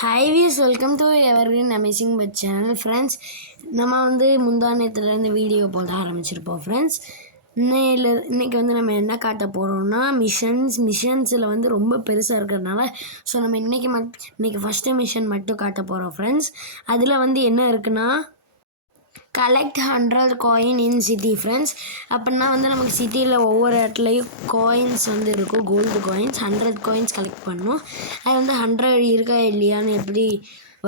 Hi views, welcome to evergreen amazing but channel. Friends, நம்ம முந்தானத்துலேருந்து video போட ஆரம்பிச்சிருப்போம். Friends, இன்றைக்கி நம்ம என்ன காட்ட போகிறோம்னா மிஷன்ஸில் ரொம்ப பெருசாக இருக்கிறதுனால நம்ம இன்றைக்கி ஃபஸ்ட்டு மிஷன் மட்டும் காட்ட போகிறோம். ஃப்ரெண்ட்ஸ், அதில் என்ன இருக்குன்னா கலெக்ட் 100 காயின் இன் சிட்டி. ஃப்ரெண்ட்ஸ், அப்படின்னா நமக்கு சிட்டியில் ஒவ்வொரு இடத்துலையும் காயின்ஸ் இருக்கும். கோல்டு காயின்ஸ் 100 காயின்ஸ் கலெக்ட் பண்ணணும். அது 100 இருக்கா இல்லையான்னு எப்படி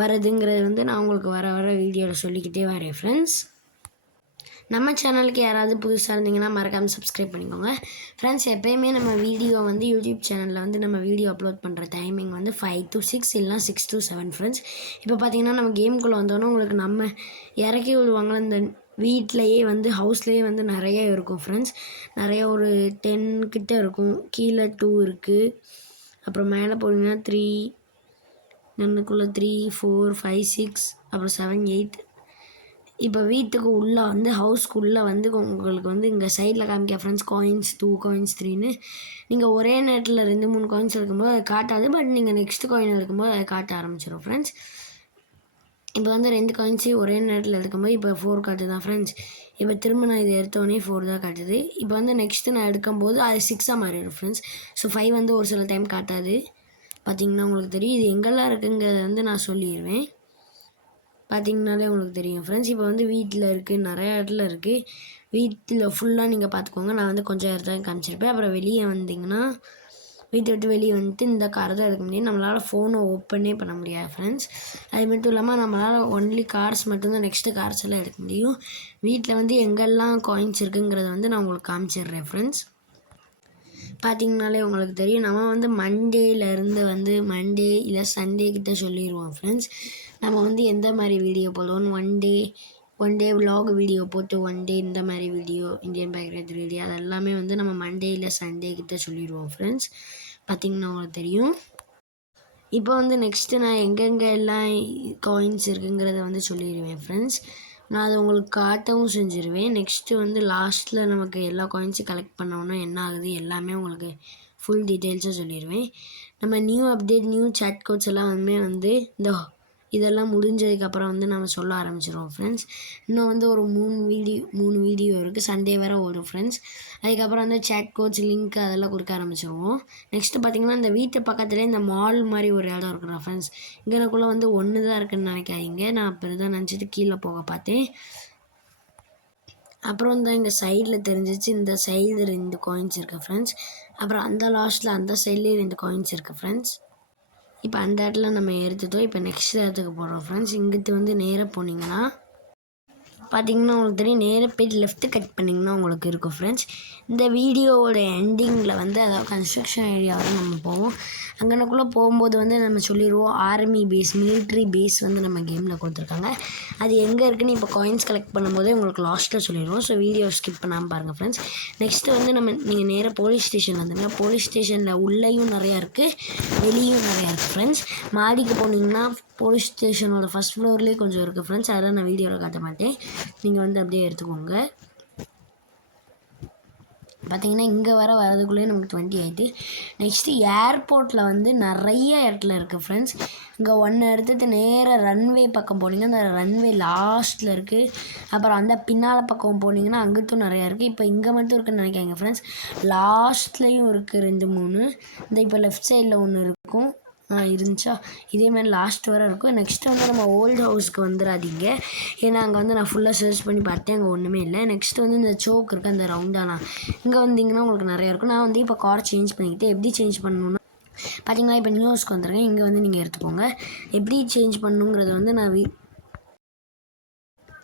வருதுங்கிறது நான் உங்களுக்கு வர வீடியோவில் சொல்லிக்கிட்டே வரேன். ஃப்ரெண்ட்ஸ், நம்ம சேனலுக்கு யாராவது புதுசாக இருந்தீங்கன்னா மறக்காமல் சப்ஸ்கிரைப் பண்ணிக்கோங்க. ஃப்ரெண்ட்ஸ், எப்போயுமே நம்ம வீடியோ யூடியூப் சேனலில் நம்ம வீடியோ அப்லோட் பண்ணுற டைமிங் 5 to 6 இல்லைனா 6 to 7. ஃப்ரெண்ட்ஸ், இப்போ பார்த்தீங்கன்னா நம்ம கேமுக்குள்ளே வந்தோன்னே உங்களுக்கு நம்ம இறக்கி விடுவாங்கள இந்த வீட்டிலையே ஹவுஸ்லேயே நிறைய இருக்கும். ஃப்ரெண்ட்ஸ், நிறைய ஒரு 10 கிட்ட இருக்கும். கீழே 2 இருக்குது. அப்புறம் மேலே போனீங்கன்னா 3, நன்னுக்குள்ளே 3, 4, 5, 6, அப்புறம் 7, 8. இப்போ வீட்டுக்கு உள்ளே ஹவுஸ்க்குள்ளே உங்களுக்கு இங்கே சைடில் காமிக்க ஃப்ரெண்ட்ஸ் காயின்ஸ் 2, காயின்ஸ் 3ன்னு நீங்கள் ஒரே நேரத்தில் 2, 3 காயின்ஸ் எடுக்கும்போது அது காட்டாது. பட் நீங்கள் நெக்ஸ்ட் காயின் எடுக்கும்போது அதை காட்ட ஆரம்பிச்சிடும். ஃப்ரெண்ட்ஸ், இப்போ 2 காயின்ஸையும் ஒரே நேரத்தில் எடுக்கும்போது இப்போ 4 காட்டு தான். ஃப்ரெண்ட்ஸ், இப்போ திரும்ப நான் இதை எடுத்தோடனே 4 தான் காட்டுது. இப்போ நெக்ஸ்ட்டு நான் எடுக்கும்போது அது 6ஆக மாறிடும். ஃப்ரெண்ட்ஸ், ஸோ 5 ஒரு சில டைம் காட்டாது. பார்த்திங்கன்னா உங்களுக்கு தெரியும். இது எங்கெல்லாம் இருக்குங்கிறத நான் சொல்லிடுவேன். பார்த்திங்கனாலே உங்களுக்கு தெரியும். ஃப்ரெண்ட்ஸ், இப்போ வீட்டில் இருக்குது, நிறையா இடத்துல இருக்குது. வீட்டில் ஃபுல்லாக நீங்கள் பார்த்துக்கோங்க. நான் கொஞ்சம் இடத்துல காமிச்சிருப்பேன். அப்புறம் வெளியே வந்தீங்கன்னா வீட்டை விட்டு வெளியே வந்துட்டு இந்த கார் தான் எடுக்க முடியும். நம்மளால் ஃபோனை ஓப்பனே பண்ண முடியாது. ஃப்ரெண்ட்ஸ், அது மட்டும் இல்லாமல் நம்மளால் ஒன்லி கார்ஸ் மட்டும்தான் நெக்ஸ்ட்டு கார்ஸ் எல்லாம் எடுக்க முடியும். வீட்டில் எங்கெல்லாம் காயின்ஸ் இருக்குங்கிறத நான் உங்களுக்கு காமிச்சிடுறேன். ஃப்ரெண்ட்ஸ், பார்த்திங்கனாலே உங்களுக்கு தெரியும். நம்ம மண்டேலேருந்து மண்டே இல்லை சண்டே கிட்ட சொல்லிடுவோம். ஃப்ரெண்ட்ஸ், நம்ம எந்த மாதிரி வீடியோ போடுவோம், ஒன் டே விலாக் வீடியோ போட்டு ஒன் டே இந்த மாதிரி வீடியோ, இந்தியன் பைக் வீடியோ, அதெல்லாமே நம்ம மண்டே இல்லை சண்டே கிட்ட சொல்லிடுவோம். ஃப்ரெண்ட்ஸ், பார்த்திங்கன்னா உங்களுக்கு தெரியும். இப்போ நெக்ஸ்ட்டு நான் எங்கெங்கே எல்லாம் காயின்ஸ் இருக்குங்கிறத சொல்லிடுவேன். ஃப்ரெண்ட்ஸ், நான் அதை உங்களுக்கு காட்டவும் செஞ்சுருவேன். நெக்ஸ்ட்டு லாஸ்ட்டில் நமக்கு எல்லா காயின்ஸும் கலெக்ட் பண்ணோன்னா என்ன ஆகுது எல்லாமே உங்களுக்கு ஃபுல் டீட்டெயில்ஸாக சொல்லிடுவேன். நம்ம new update, new chat codes எல்லாம் இந்த இதெல்லாம் முடிஞ்சதுக்கப்புறம் நம்ம சொல்ல ஆரம்பிச்சிடுவோம். ஃப்ரெண்ட்ஸ், இன்னும் ஒரு 3 வீடியோ இருக்குது. சண்டே வேறு ஓடும். ஃப்ரெண்ட்ஸ், அதுக்கப்புறம் சாட் கோட்ஸ் லிங்க் அதெல்லாம் கொடுக்க ஆரம்பிச்சிடுவோம். நெக்ஸ்ட்டு பார்த்திங்கன்னா இந்த வீட்டு பக்கத்துலேயே இந்த மால் மாதிரி ஒரு இடம் இருக்குறா. ஃப்ரெண்ட்ஸ், இங்கே எனக்குள்ளே ஒன்று தான் இருக்குதுன்னு நினைக்காதீங்க. நான் அப்படி தான் நினச்சிட்டு கீழே போக பார்த்தேன். அப்புறம் இங்கே சைடில் தெரிஞ்சிச்சு. இந்த சைடில் 2 காயின்ஸ் இருக்குது. ஃப்ரெண்ட்ஸ், அப்புறம் அந்த லாஸ்ட்டில் அந்த சைட்லேயே 2 காயின்ஸ் இருக்குது. ஃப்ரெண்ட்ஸ், இப்போ அந்த இடத்துல நம்ம எடுத்துட்டோம். இப்போ நெக்ஸ்ட் இடத்துக்கு போகிறோம். ஃப்ரெண்ட்ஸ், இங்கிட்டு நேராக போனீங்கன்னா பார்த்திங்கன்னா உங்களுக்கு தெரியும். நேராக போய்ட்டு லெஃப்ட்டு கட் பண்ணிங்கன்னா உங்களுக்கு இருக்கும். ஃப்ரெண்ட்ஸ், இந்த வீடியோவோட எண்டிங்கில் அதாவது கன்ஸ்ட்ரக்ஷன் ஏரியாவில் நம்ம போவோம். அங்கனக்குள்ளே போகும்போது நம்ம சொல்லிடுவோம் ஆர்மி பேஸ், மிலிட்ரி பேஸ் நம்ம கேமில் கொடுத்துருக்காங்க. அது எங்கே இருக்குதுன்னு இப்போ காயின்ஸ் கலெக்ட் பண்ணும்போதே உங்களுக்கு லாஸ்ட்டில் சொல்லிடுவோம். ஸோ வீடியோ ஸ்கிப் பண்ணாமல் பாருங்கள். ஃப்ரெண்ட்ஸ், நெக்ஸ்ட்டு நீங்கள் நேராக போலீஸ் ஸ்டேஷன் வந்தீங்கன்னா போலீஸ் ஸ்டேஷனில் உள்ளேயும் நிறையா இருக்குது, வெளியும் நிறையா இருக்குது. ஃப்ரெண்ட்ஸ், மாடிக்கு போனீங்கன்னா போலீஸ் ஸ்டேஷனோட ஃபஸ்ட் ஃப்ளோர்லேயே கொஞ்சம் இருக்குது. ஃப்ரெண்ட்ஸ், அதெல்லாம் நான் வீடியோவில் காட்ட மாட்டேன். நீங்கள் அப்படியே எடுத்துக்கோங்க. பார்த்திங்கன்னா இங்கே வரதுக்குள்ளேயே நமக்கு 20 ஆகிட்டு. நெக்ஸ்ட்டு ஏர்போர்ட்டில் நிறைய இடத்துல இருக்குது. ஃப்ரெண்ட்ஸ், இங்கே ஒன்று எடுத்துகிட்டு நேராக ரன்வே பக்கம் போனீங்கன்னா அந்த ரன்வே லாஸ்ட்டில் இருக்குது. அப்புறம் அந்த பின்னால் பக்கம் போனீங்கன்னா அங்கிட்டும் நிறையா இருக்குது. இப்போ இங்கே மட்டும் இருக்குதுன்னு நினைக்காங்க. ஃப்ரெண்ட்ஸ், லாஸ்ட்லேயும் இருக்குது 2, 3. இந்த இப்போ லெஃப்ட் சைடில் ஒன்று இருக்கும் இருந்துச்சா, இதே மாதிரி லாஸ்ட் வரை இருக்கும். நெக்ஸ்ட்டு நம்ம ஓல்டு ஹவுஸ்க்கு வந்துடாதீங்க. ஏன்னா அங்கே நான் ஃபுல்லாக சர்ச் பண்ணி பார்த்தேன், அங்கே ஒன்றுமே இல்லை. நெக்ஸ்ட்டு இந்த சோக் இருக்குது, அந்த ரவுண்டானா இங்கே வந்தீங்கன்னா உங்களுக்கு நிறையா இருக்கும். நான் இப்போ கார் சேஞ்ச் பண்ணிக்கிட்டேன். எப்படி சேஞ்ச் பண்ணணுன்னா பார்த்திங்கன்னா இப்போ நியூ ஹவுஸ்க்கு வந்துருக்கேன். இங்கே நீங்கள் எடுத்துக்கோங்க. எப்படி சேஞ்ச் பண்ணணுங்கிறது நான்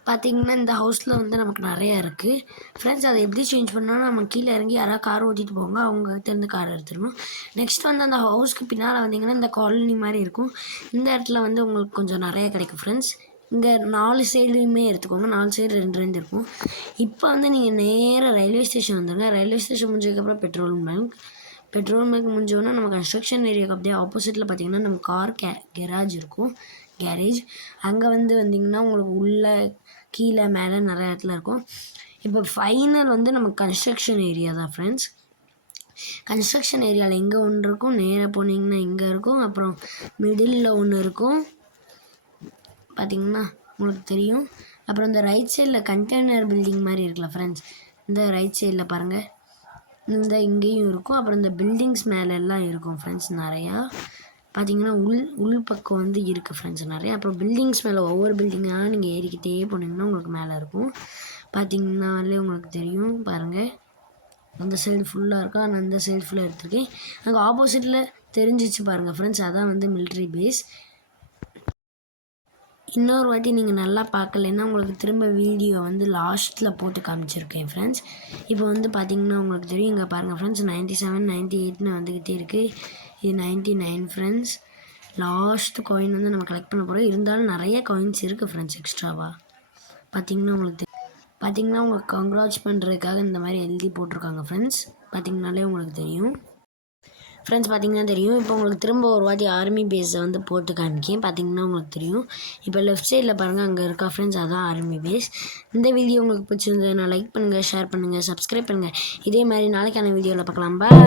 பார்த்திங்கன்னா இந்த ஹவுஸில் நமக்கு நிறையா இருக்குது. ஃப்ரெண்ட்ஸ், அதை எப்படி சேஞ்ச் பண்ணாலும் நம்ம கீழே இறங்கி யாராவது கார் ஓட்டிகிட்டு போங்க, அவங்ககிட்டேருந்து கார் எடுத்துடணும். நெக்ஸ்ட் அந்த ஹவுஸ்க்கு பின்னால் வந்தீங்கன்னா இந்த காலனி மாதிரி இருக்கும். இந்த இடத்துல உங்களுக்கு கொஞ்சம் நிறையா கிடைக்கும். ஃப்ரெண்ட்ஸ், இங்கே 4 சைடுலையுமே எடுத்துக்கோங்க. 4 சைடு 2 இருக்கும். இப்போ நீங்கள் நேராக ரயில்வே ஸ்டேஷன் வந்துடுங்க. ரயில்வே ஸ்டேஷன் முடிஞ்சதுக்கப்புறம் பெட்ரோல் பங்க் முடிஞ்சோன்னா நம்ம கன்ஸ்ட்ரக்ஷன் ஏரியாவுக்கு அப்படியே ஆப்போசிட்டில் பார்த்திங்கன்னா நம்ம கார் கேரேஜ் இருக்கும். அங்கே வந்தீங்கன்னா உங்களுக்கு உள்ளே கீழே மேலே நிறைய இடத்துல இருக்கும். இப்போ ஃபைனல் நம்ம கன்ஸ்ட்ரக்ஷன் ஏரியா தான். ஃப்ரெண்ட்ஸ், கன்ஸ்ட்ரக்ஷன் ஏரியாவில் இங்கே ஒன்று இருக்கும், நேராக போனீங்கன்னா இங்கே இருக்கும், அப்புறம் மிடில் ஒன்று இருக்கும் பார்த்தீங்கன்னா உங்களுக்கு தெரியும். அப்புறம் இந்த ரைட் சைடில் கண்டெய்னர் பில்டிங் மாதிரி இருக்குல்ல ஃப்ரெண்ட்ஸ், இந்த ரைட் சைடில் பாருங்கள், இந்த இங்கேயும் இருக்கும். அப்புறம் இந்த பில்டிங்ஸ் மேலெல்லாம் இருக்கும் ஃப்ரெண்ட்ஸ் நிறையா பார்த்தீங்கன்னா உள் பக்கம் வந்து இருக்குது ஃப்ரெண்ட்ஸ் நிறையா. அப்புறம் பில்டிங்ஸ் மேலே ஒவ்வொரு பில்டிங்காக நீங்கள் ஏறிக்கிட்டே போனீங்கன்னா உங்களுக்கு மேலே இருக்கும் பார்த்தீங்கன்னாலே உங்களுக்கு தெரியும். பாருங்கள் அந்த சைடு ஃபுல்லாக இருக்கும், ஆனால் அந்த சைடு ஃபுல்லாக எடுத்துருக்கேன். அங்கே ஆப்போசிட்டில் தெரிஞ்சிச்சு பாருங்கள் ஃப்ரெண்ட்ஸ், அதான் வந்து மிலிட்ரி பேஸ். இன்னொரு வாட்டி நீங்கள் நல்லா பார்க்கலன்னா உங்களுக்கு திரும்ப வீடியோ வந்து லாஸ்ட்டில் போட்டு காமிச்சிருக்கேன் ஃப்ரெண்ட்ஸ். இப்போ வந்து பார்த்திங்கன்னா உங்களுக்கு தெரியும், இங்கே பாருங்கள் ஃப்ரெண்ட்ஸ் 97 98ன்னு வந்துக்கிட்டே இருக்குது. இது 99 ஃப்ரெண்ட்ஸ். லாஸ்ட் காயின் வந்து நம்ம கலெக்ட் பண்ண போகிறோம். இருந்தாலும் நிறைய காயின்ஸ் இருக்குது ஃப்ரெண்ட்ஸ் எக்ஸ்ட்ராவாக. பார்த்திங்கன்னா உங்களுக்கு கங்க்ராட்ஸ் பண்ணுறதுக்காக இந்த மாதிரி எழுதி போட்டிருக்காங்க ஃப்ரெண்ட்ஸ். பார்த்திங்கனாலே உங்களுக்கு தெரியும் ஃப்ரெண்ட்ஸ். பார்த்திங்கன்னா தெரியும். இப்போ உங்களுக்கு திரும்ப ஒரு வாட்டி ஆர்மி பேஸை வந்து போட்டு காமிக்கேன். பார்த்திங்கன்னா உங்களுக்கு தெரியும். இப்போ லெஃப்ட் சைடில் பாருங்கள், அங்கே இருக்கா ஃப்ரெண்ட்ஸ், அதான் ஆர்மி பேஸ். இந்த வீடியோ உங்களுக்கு பிடிச்சிருந்ததுன்னா லைக் பண்ணுங்கள், ஷேர் பண்ணுங்கள், சப்ஸ்கிரைப் பண்ணுங்கள். இதே மாதிரி நாளைக்கான வீடியோவில் பார்க்கலாம். பாய்.